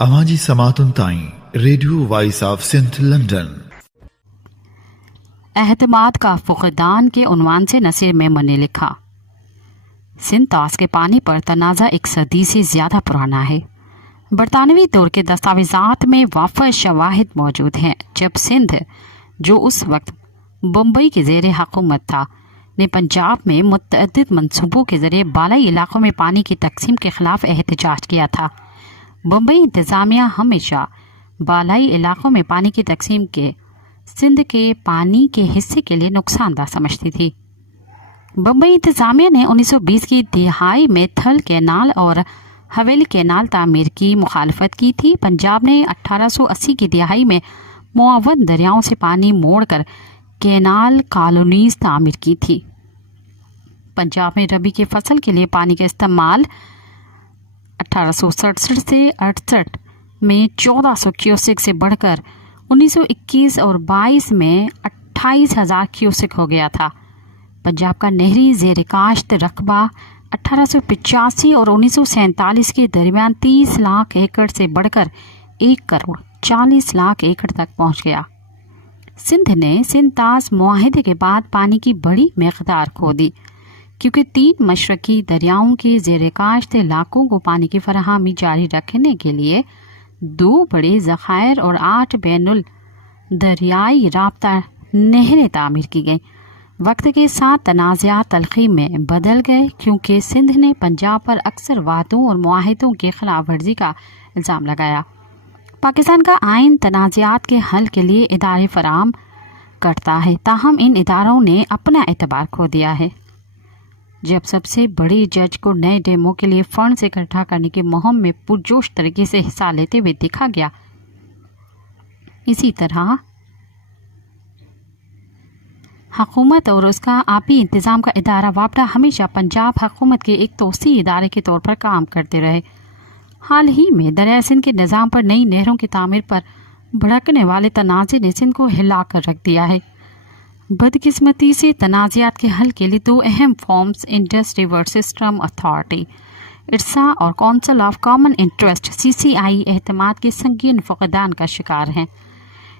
आवाज़ी समातुन ताईं Radio Voice of Sindh London. एहतमाद का फुकदान के उन्वान से नसीर मेमन ने लिखा, सिंध तास के पानी पर तनाज़ा एक सदी से ज़्यादा पुराना है। बरतानवी दौर के दस्तावेज़ात में वाफ़र शवाहिद मौजूद हैं जब सिंध, जो उस वक्त बम्बई के ज़ेर हुकूमत था, ने पंजाब में मुतअद्दिद मनसूबों के ज़रिए बालाई इलाक़ों में पानी की तकसीम के ख़िलाफ़ एहतजाज किया था। बम्बई इंतज़ामिया हमेशा बालाई इलाक़ों में पानी की तकसीम के सिंध के पानी के हिस्से के लिए नुकसानदा समझती थी। बम्बई इंतज़ामिया ने 1920 की दिहाई में थल कैनाल और हवेली कैनाल तामीर की मुखालफत की थी। पंजाब ने 1880 की दिहाई में मुआवन दरियाओं से पानी मोड़कर कैनाल कॉलोनीज तामीर की थी। पंजाब में रबी के फसल के लिए पानी का इस्तेमाल 1867 से 68 में 1400 क्यूसेक से बढ़कर 1921 और 22 में 28,000 क्यूसेक हो गया था। पंजाब का नहरी ज़ेर काश्त रकबा 1885 और 1947 के दरमियान 30 लाख एकड़ से बढ़कर 1 करोड़ 40 लाख एकड़ तक पहुंच गया। सिंध ने सिंध तास मुआहदे के बाद पानी की बड़ी मकदार खो दी, क्योंकि 3 मशरकी दरियाओं के ज़ेर काश्त इलाकों को पानी की फराहमी जारी रखने के लिए 2 बड़े ज़खायर और 8 बैनुल दरियाई राब्ता नहरें तामीर की गईं। वक्त के साथ तनाज़ात तलखी में बदल गए, क्योंकि सिंध ने पंजाब पर अक्सर वादों और मुआहदों की खिलाफ वर्जी का इल्ज़ाम लगाया। पाकिस्तान का आइन तनाज़ात के हल के लिए इदारे फराहम करता है, ताहम इन इदारों ने अपना एतबार खो दिया है। जब सबसे बड़े जज को नए डेमो के लिए फंड इकट्ठा करने की मुहिम में पुरजोश तरीके से हिस्सा लेते हुए देखा गया, इसी तरह हुकूमत और उसका आबी इंतज़ाम का इदारा वापडा हमेशा पंजाब हुकूमत के एक तोसी इदारे के तौर पर काम करते रहे। हाल ही में दरिया सिंध के निज़ाम पर नई नहरों की तामीर पर भड़कने वाले तनाज़े ने सिंध को हिला कर रख दिया है। बदकिस्मती से तनाज़ात के हल के लिए 2 अहम forums, Indus River System Authority IRSA और Council of Common Interest CCI, एहतमाद के संगीन फुकदान का शिकार हैं।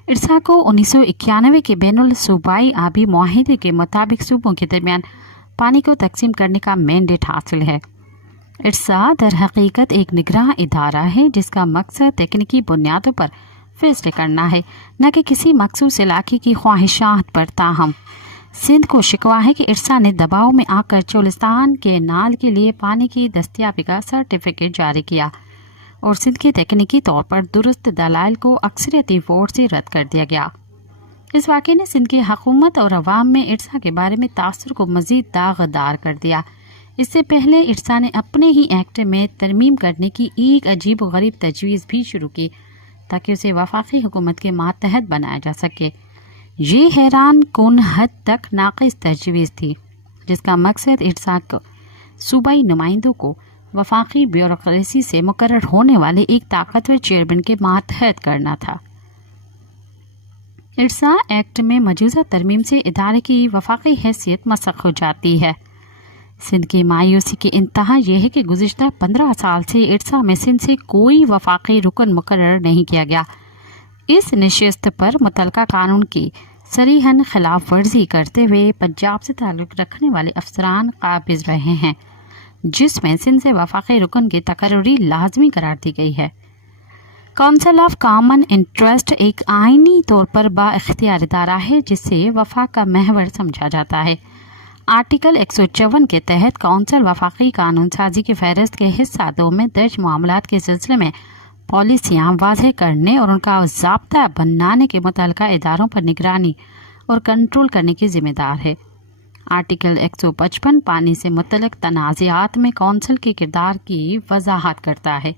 इरसा को 1991 के बैनुल सूबाई आबी मुआहिदे के मुताबिक सूबों के दरमियान पानी को तकसीम करने का मैंडेट हासिल है। इरसा दर हकीकत एक निगरान इदारा है जिसका मकसद तकनीकी बुनियादों पर फैसले करना है, न कि किसी मखसूस इलाके की ख्वाहिशात पर। ताहम सिंध को शिकवा है कि इरसा ने दबाव में आकर चोलिस्तान के नाल के लिए पानी की दस्तियाबी का सर्टिफिकेट जारी किया और सिंध के तकनीकी तौर पर दुरुस्त दलाइल को अक्सरियती वोट से रद्द कर दिया गया। इस वाक़े ने सिंध की हुकूमत और अवाम में इरसा के बारे में तासुर को मज़ीद दागदार कर दिया। इससे पहले इरसा ने अपने ही एक्ट में तरमीम करने की एक अजीब व गरीब तजवीज़ भी शुरू की ताकि उसे वफाकी हुकूमत के मातहत बनाया जा सके। ये हैरान कुन हद तक नाक़िस तजवीज़ थी, जिसका मकसद इरसा को सूबाई नुमाइंदों को वफाकी ब्यूरोक्रेसी से मुकर्रर होने वाले एक ताकतवर चेयरमैन के मातहत करना था। इरसा एक्ट में मौजूदा तरमीम से इदारे की वफाकी हैसियत मसख हो जाती है। सिंध की मायूसी की इंतहा यह है कि गुज़िश्ता 15 साल से इरसा में सिंध से कोई वफाकी रुकन मुकर्रर नहीं किया गया। इस नशिस्त पर मुतलका कानून की सरीहन खिलाफ वर्जी करते हुए पंजाब से ताल्लुक़ रखने वाले अफसरान काबिज रहे हैं, जिसमें सिंध से वफाकी रुकन की तकर्री लाजमी करार दी गई है। काउंसिल ऑफ कॉमन इंटरेस्ट एक आइनी तौर पर बाइख्तियार इदारा है जिसे वफाक का महवर समझा जाता है। आर्टिकल 154 के तहत काउंसिल वफाकी कानून साजी की फहरिस्त के हिस्सा 2 में दर्ज मामलात के सिलसिले में पॉलिसियाँ वाज़ेह करने और उनका ज़ाब्ता बनाने के मुतल्लिका इदारों पर निगरानी और कंट्रोल करने की जिम्मेदार है। आर्टिकल 155 पानी से मुतल्लिक तनाज़ात में काउंसिल के किरदार की वजाहत करता है।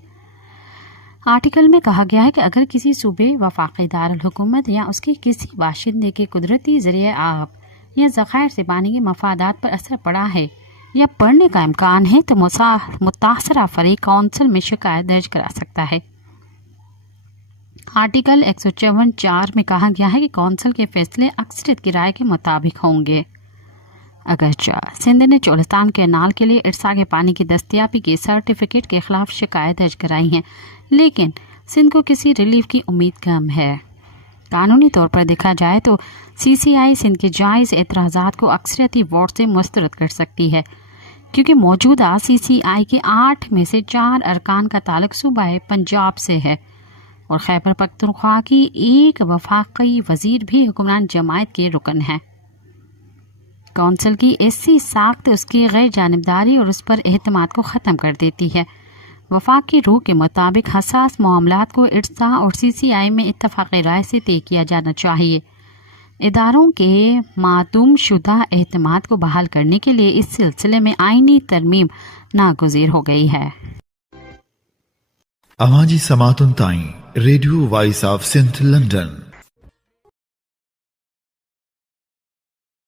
आर्टिकल में कहा गया है कि अगर किसी सूबे, वफाकी दारुल हुकूमत या उसके किसी बाशिंदे के कुदरती ज़रिए आब या ज़खायर से पानी के मफादात पर असर पड़ा है या पड़ने का इम्कान है तो मुतासरा फरीक काउंसिल में शिकायत दर्ज करा सकता है। आर्टिकल 154 में कहा गया है कि काउंसिल के फैसले अक्सरियत की राय के मुताबिक होंगे। अगरचे सिंध ने चोलिस्तान कैनाल के लिए इरसा के पानी की दस्तियाबी के सर्टिफिकेट के खिलाफ शिकायत दर्ज कराई है, लेकिन سندھ کو کسی ریلیف کی امید کم ہے۔ قانونی طور پر دیکھا جائے تو CCI سندھ کے جائز اعتراضات کو اکثریتی ووٹ سے مسترد کر سکتی ہے، کیونکہ موجودہ CCI کے 8 میں سے 4 ارکان کا تعلق صوبہ پنجاب سے ہے، اور خیبر پختونخوا کی ایک وفاقی وزیر بھی حکمران جماعت کے رکن ہیں۔ کونسل کی ایسی ساخت اس کی غیر جانبداری اور اس پر اعتماد کو ختم کر دیتی ہے۔ وفاق کی روح کے مطابق حساس معاملات کو ارسا اور CCI میں اتفاق رائے سے طے کیا جانا چاہیے۔ اداروں کے معدوم شدہ اعتماد کو بحال کرنے کے لیے اس سلسلے میں آئینی ترمیم ناگزیر ہو گئی ہے۔ اواجی سماعتن تائیں radio voice of Sindh London